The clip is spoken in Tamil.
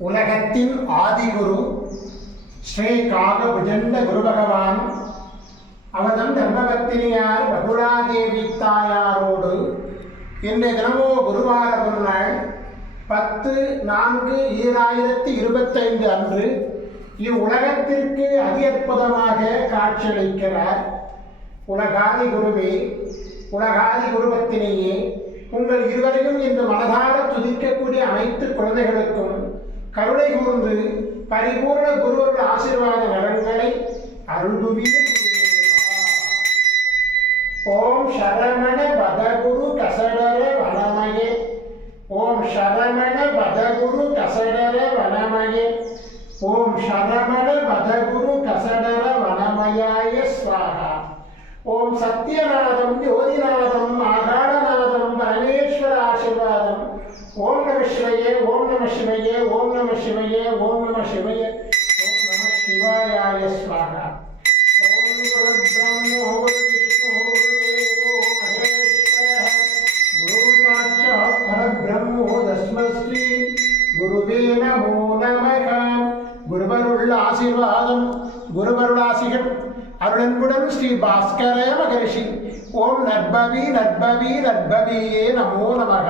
உலகத்தின் ஆதிகுரு ஸ்ரீ காகபுஜண்ட குரு பகவான் அவதம் தர்மபத்தினியார் பகுலாதேவி தாயாரோடு இன்றைய தினமோ குருவார பொருநாள் 10/4/2025 அன்று இவ்வுலகத்திற்கு அதி அற்புதமாக காட்சியளிக்கிறார். உலகாதி குருவே, உலகாதி குருபத்தினியே, உங்கள் இருவரையும் இன்று மனதார துதிக்கக்கூடிய அனைத்து குழந்தைகளுக்கும் கருணை கூர்ந்து பரிபூர்ண குருவர்கள் ஆசீர்வாத நலன்களை அருள்புவீர். ஓம் சரவண பதகுரு கசடர வனமயே, ஓம் சரவண பதகுரு கசடர வனமயே, ஓம் சரவண பதகுரு கசடர வனமயாய ஸ்வாஹா. ஓம் சத்யநாதம் ஜோதிநாதம் ஆகாடநாதம் பரமேஸ்வர ஆசீர்வாதம். ஓம் நம சிவயே, ஓம் நம சிவயே, ஓம் நம சிவயே, ஓம் நம சிவயே, ஓம் நம சிவாயாய ஸ்வாஹா. ஓம் குரு பிரம்மோ குரு விஷ்ணு குருதேவோ மகேஸ்வரः குரு சாட்சாத் பரபிரம்மோ தஸ்மை ஸ்ரீ குருவே நமோ நமः. குருவருள் ஆசீர்வாதம், குருவருளாசிகள் அருளன்புடன் ஸ்ரீ பாஸ்கர மகரிஷி. ஓம் நற்பவி நற்பவி நற்பவியே நமோ நமः.